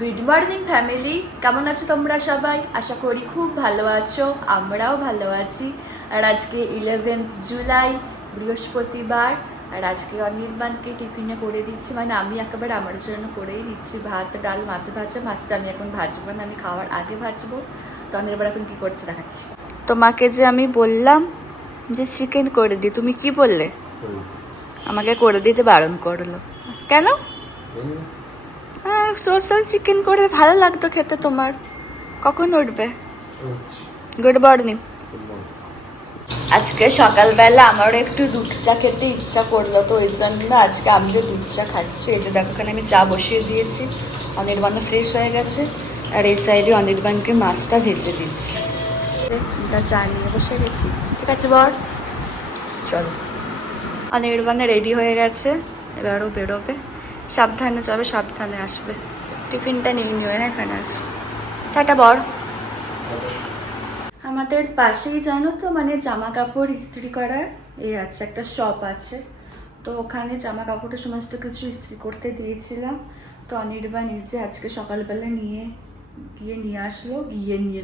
Good morning family কেমন আছো তোমরা সবাই? আশা করি খুব ভালো আছো আমরাও ভালো আছি। আর আজকে ইলেভেন্থ জুলাই বৃহস্পতিবার। আর আজকে অনির্বাণকে টিফিনে করে দিচ্ছি। মানে আমি একেবারে আমার জন্য করেই দিচ্ছি ভাত ডাল মাছ ভাজা। মাছটা আমি এখন ভাজবো না আমি খাওয়ার আগে ভাজবো। তো অনির্বাণ এখন কী করছে দেখাচ্ছি। তোমাকে যে আমি বললাম যে চিকেন করে দি তুমি কি বললে? আমাকে করে দিতে বারণ করল। কেন? হ্যাঁ সোশ্যাল চিকেন করে ভালো লাগতো খেতে তোমার। কখন উঠবে? গুড মর্নিং আজকে সকালবেলা আমার একটু দুধ চা খেতে ইচ্ছা করল তো ওই জন্য আজকে আমিও দুধ চা খাচ্ছি। এই যে দেখো এখানে আমি চা বসিয়ে দিয়েছি। অনির্বাণও ফ্রেশ হয়ে গেছে। আর এই সাইডে অনির্বাণকে মাছটা ভেজে দিচ্ছি। চা নিয়ে বসে গেছি। ঠিক আছে বল। চলো। অনির্বাণে রেডি হয়ে গেছে। এবারও বেরোবে। সাবধানে যাবে, সাবধানে আসবে। টিফিনটা নিয়ে নিও হ্যাঁ আছে টাটা বড় আমাদের পাশেই জানো তো মানে জামা কাপড় ইস্ত্রি করার এই আছে, একটা শপ আছে। তো ওখানে জামা কাপড়ের সমস্ত কিছু ইস্ত্রি করতে দিয়েছিলাম। তো অনির্বাণ নিজে আজকে সকালবেলা নিয়ে, গিয়ে নিয়ে আসলো, গিয়ে নিয়ে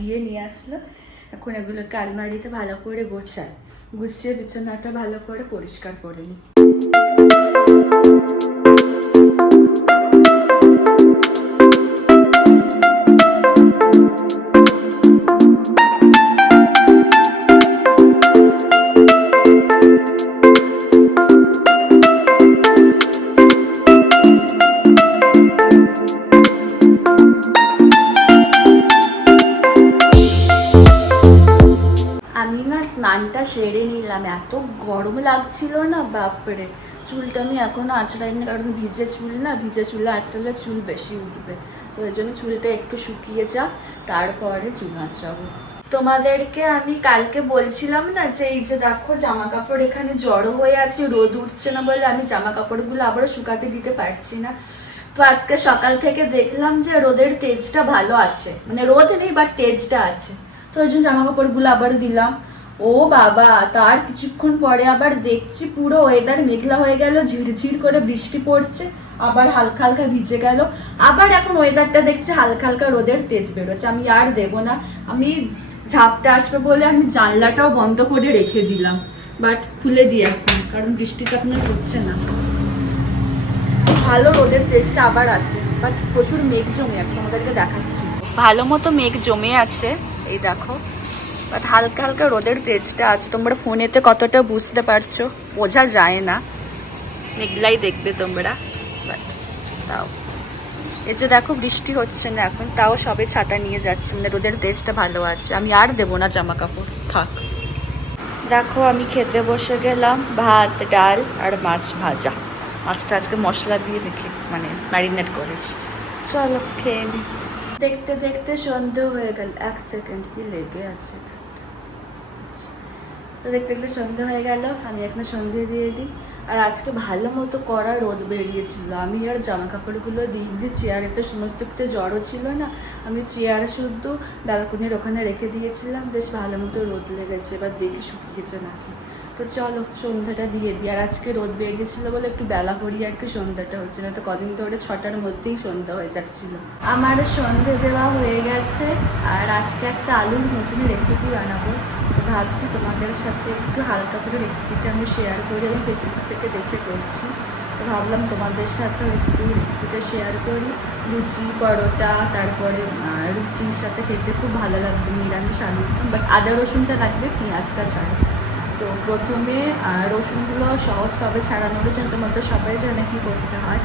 গিয়ে নিয়ে আসলো। এখন এগুলোকে আলমারিতে ভালো করে গোছায়। গুছিয়ে বিছানাটা ভালো করে পরিষ্কার করে নিই। স্নানটা সেরে নিলাম। এত গরম লাগছিল না, বাপরে! চুলটা আমি এখনও আঁচড়াইনি, কারণ ভিজে চুল না, ভিজে চুলে আঁচড়ালে চুল বেশি উঠবে। তো ওই জন্য চুলটা একটু শুকিয়ে যা তারপরে চুল আঁচড়াবো। তোমাদেরকে আমি কালকে বলছিলাম না যে, এই যে দেখো জামা কাপড় এখানে জড়ো হয়ে আছে, রোদ উঠছে না বলে আমি জামা কাপড়গুলো আবারও শুকাতে দিতে পারছি না। তো আজকে সকাল থেকে দেখলাম যে, রোদের তেজটা ভালো আছে। মানে রোদ নেই বাট তেজটা আছে। তো ওই জন্য জামা কাপড়গুলো আবার দিলাম। ও বাবা, তার কিছুক্ষণ পরে আবার দেখছি পুরো ওয়েদার মেঘলা হয়ে গেল, ঝিরঝির করে বৃষ্টি পড়ছে, আবার হালকা হালকা ভিজে গেল। আবার এখন ওয়েদারটা দেখছি হালকা হালকা রোদের তেজ বেরোচ্ছে, আমি আর দেবো না। আমি ঝাপটা আসবে বলে আমি জানলাটাও বন্ধ করে রেখে দিলাম বাট খুলে দিই এখন, কারণ বৃষ্টিটা আর হচ্ছে না। ভালো রোদের তেজটা আবার আছে বাট প্রচুর মেঘ জমে আছে আমাদেরকে দেখাচ্ছি। ভালো মতো মেঘ জমে আছে, এই দেখো। বাট হালকা হালকা রোদের তেজটা আছে তোমরা ফোনেতে কতটা বুঝতে পারছ, বোঝা যায় না। মেঘলাই দেখবে তোমরা, বাট তাও। এই যে দেখো বৃষ্টি হচ্ছে না এখন, তাও সবে ছাতা নিয়ে যাচ্ছে মানে রোদের তেজটা ভালো আছে। আমি আর দেবো না জামা কাপড় থাক। দেখো আমি খেতে বসে গেলাম, ভাত, ডাল আর মাছ ভাজা। মাছটা আজকে মশলা দিয়ে দেখে মানে ম্যারিনেট করেছি। চলো খেয়ে নি। দেখতে দেখতে সন্ধে হয়ে গেল, এক সেকেন্ড কি লেগে আছে। তো দেখতে দেখতে সন্ধে হয়ে গেল, আমি এখন সন্ধে দিয়ে দিই। আর আজকে ভালো মতো কড়া রোদ বেরিয়েছিল। আমি আর জামা কাপড়গুলো দিয়ে দিয়ে চেয়ারেতে সমস্ত কিছু জড়ো ছিল না। আমি চেয়ার শুদ্ধ ব্যালকনির ওখানে রেখে দিয়েছিলাম, বেশ ভালো মতো রোদ লেগেছে, এবার দেখি শুকিয়েছে নাকি। তো চলো, সন্ধ্যাটা দিয়ে দিই। আর আজকে রোদ বেরিয়েছিল বলে একটু বেলা করিয়ে আর কি, সন্ধ্যাটা হচ্ছে না তো কদিন ধরে ছটার মধ্যেই সন্ধ্যা হয়ে যাচ্ছিল। আমার সন্ধে দেওয়া হয়ে গেছে, আর আজকে একটা আলুর নতুন রেসিপি বানাবো। ভাবছি তোমাদের সাথে একটু হালকা করে রেসিপিটা আমি শেয়ার করি এবং রেসিপি থেকে দেখে করছি। তো ভাবলাম তোমাদের সাথে একটু রেসিপিটা শেয়ার করি। লুচি, পরোটা, তারপরে রুটির সাথে খেতে খুব ভালো লাগবে, নিরামিষ আলু বাট আদা রসুনটা লাগবে, পেঁয়াজটা ছাড়া তো প্রথমে রসুনগুলো সহজভাবে ছাড়ানোর জন্য তোমাদের সবাই জানে কী করতে হয়।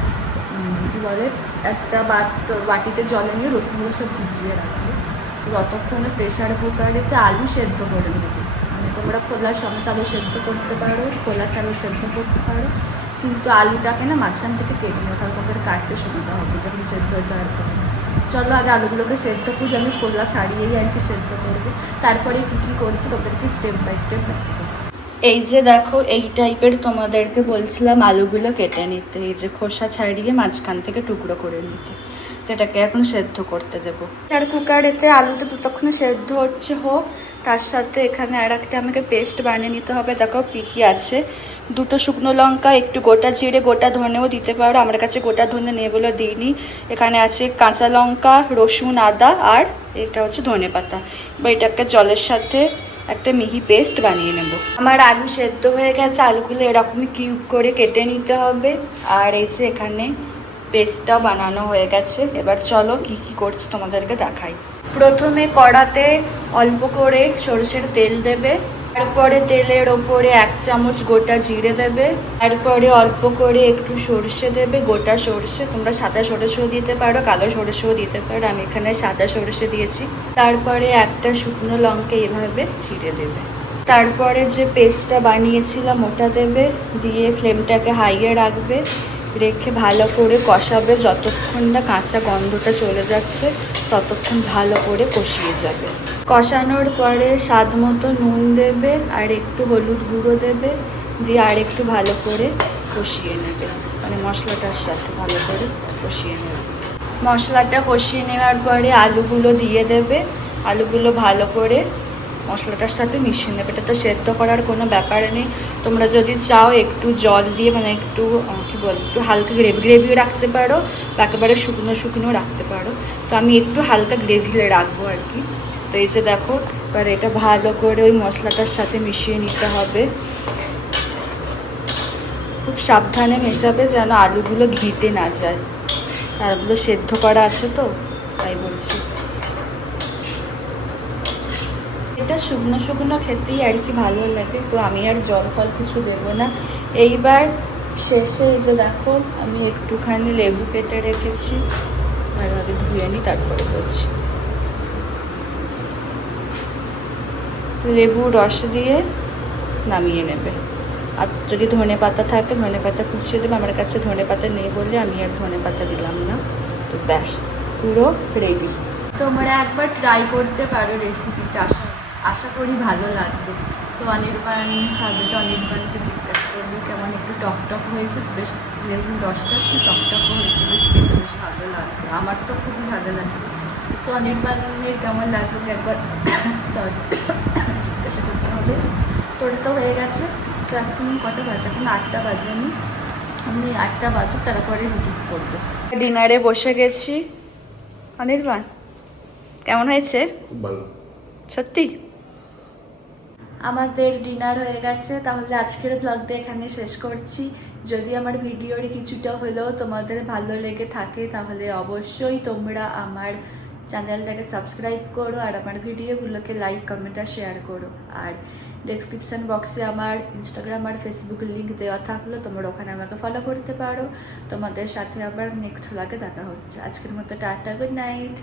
কী বলে? একটা বাট বাটিতে জলে নিয়ে রসুনগুলো সব ভিজিয়ে রাখবে। তো ততক্ষণে প্রেশার কুকারেতে আলু সেদ্ধ করে নেবে। মানে তোমরা খোলা সমেত আলু সেদ্ধ করতে পারো, খোলা ছাড়াও সেদ্ধ করতে পারো। কিন্তু আলুটাকে না মাঝখান থেকে কেটে নেবে তাহলে তোমাদের কাটতে সুবিধা হবে যখন সেদ্ধ যাওয়ার পরে। চলো আগে আলুগুলোকে সেদ্ধ করি আমি খোলা ছাড়িয়েই আর কি সেদ্ধ করব। তারপরে কী কী করছি তোমাদেরকে স্টেপ বাই স্টেপ এই যে দেখো, এই টাইপের তোমাদেরকে বলছিলাম আলুগুলো কেটে নিতে। এই যে খোসা ছাড়িয়ে মাঝখান থেকে টুকরো করে নিতে। এটাকে এখন সেদ্ধ করতে দেবো। আর কুকারেতে আলুটা ততক্ষণে সেদ্ধ হচ্ছে হোক, তার সাথে এখানে আর একটা আমাকে পেস্ট বানিয়ে নিতে হবে। দেখো কী কী আছে। দুটো শুকনো লঙ্কা, একটু গোটা জিরে, গোটা ধনেও দিতে পারো। আমার কাছে গোটা ধনে নিয়ে বলে দিইনি। এখানে আছে কাঁচা লঙ্কা, রসুন, আদা আর এটা হচ্ছে ধনে পাতা। এবার এটাকে জলের সাথে একটা মিহি পেস্ট বানিয়ে নেব। আমার আলু সেদ্ধ হয়ে গেছে। আলুগুলো এরকমই কিউব করে কেটে নিতে হবে। আর এই যে এখানে পেস্টটাও বানানো হয়ে গেছে। এবার চলো কি কি করছি তোমাদেরকে দেখাই। প্রথমে কড়াতে অল্প করে সরষের তেল দেবে। তারপরে তেলের ওপরে এক চামচ গোটা জিরে দেবে। তারপরে অল্প করে একটু সরষে দেবে, গোটা সরষে। তোমরা সাদা সরষেও দিতে পারো, কালো সরষেও দিতে পারো। আমি এখানে সাদা সরষে দিয়েছি। তারপরে একটা শুকনো লঙ্কা এভাবে চিড়ে দেবে। তারপরে যে পেস্টটা বানিয়েছিলাম ওটা দেবে। দিয়ে ফ্লেমটাকে হাইয়ে রাখবে। রেখে ভালো করে কষাবে। যতক্ষণ না কাঁচা গন্ধটা চলে যাচ্ছে, ততক্ষণ ভালো করে কষিয়ে যাবে। কষানোর পরে স্বাদ মতো নুন দেবে, আর একটু হলুদ গুঁড়ো দেবে, দিয়ে আর একটু ভালো করে কষিয়ে নেবে। মানে মশলাটার সাথে ভালো করে কষিয়ে নেবে। মশলাটা কষিয়ে নেওয়ার পরে আলুগুলো দিয়ে দেবে। আলুগুলো ভালো করে মশলাটার সাথে মিশিয়ে নেবে। এটা তো সেদ্ধ করার কোনো ব্যাপার নেই। তোমরা যদি চাও একটু জল দিয়ে মানে একটু কী বল, একটু হালকা গ্রেভি, গ্রেভিও রাখতে পারো বা একেবারে শুকনো শুকনো রাখতে পারো। তো আমি একটু হালকা গ্রেভি রাখব আর কি। তো এই যে দেখো, এবার এটা ভালো করে ওই মশলাটার সাথে মিশিয়ে নিতে হবে। খুব সাবধানে মেশাবে যেন আলুগুলো ঘিতে না যায়। আর ওগুলো সেদ্ধ করা আছে তো, তাই বলছি। এটা শুকনো শুকনো খেতেই আর কি ভালো লাগে। তো আমি আর জল ফল কিছু দেবো না। এইবার শেষে যে দেখো, আমি একটুখানি লেবু কেটে রেখেছি। আর আগে ধুয়ে নিই, তারপরে করছি। লেবু রস দিয়ে নামিয়ে নেবে। আর যদি ধনে পাতা থাকে, ধনে পাতা কুচিয়ে দেবে। আমার কাছে ধনে পাতা নেই বলে আমি আর ধনে পাতা দিলাম না। তো ব্যাস, পুরো রেডি তোমরা একবার ট্রাই করতে পারো রেসিপিটা আশা আশা করি ভালো লাগবে। তো অনির্বাণ খাবে তো অনির্বাণকে জিজ্ঞাসা করবি কেমন একটু টক টক হয়েছে? বেশ লেবুর রসটা একটু টক টক হয়েছে বেশ খেতে বেশ ভালো লাগবে আমার তো খুবই ভালো লাগবে তো অনির্বাণের কেমন লাগবে একবার সরি জিজ্ঞাসা করতে হবে। তো ওটা তো হয়ে গেছে। তো এখন কটা বাজে? এখন আটটা বাজেনি। আমি আমি আটটা বাজুক তারপরে রুটি করব। ডিনারে বসে গেছি। অনির্বাণ কেমন হয়েছে? খুব ভালো। সত্যি? আমাদের ডিনার হয়ে গেছে, তাহলে আজকের ব্লগটা এখানে শেষ করছি। যদি আমার ভিডিওর কিছুটা হলেও তোমাদের ভালো লেগে থাকে, তাহলে অবশ্যই তোমরা আমার চ্যানেলটাকে সাবস্ক্রাইব করো আর আমার ভিডিওগুলোকে লাইক কমেন্ট আর শেয়ার করো। আর ডেসক্রিপশন বক্সে আমার ইনস্টাগ্রাম আর ফেসবুক লিঙ্ক দেওয়া থাকল, তোমরা ওখানে আমাকে ফলো করতে পারো। তোমাদের সাথে আবার নেক্সট লাগে দেখা হচ্ছে। আজকের মতো টাটা গুড নাইট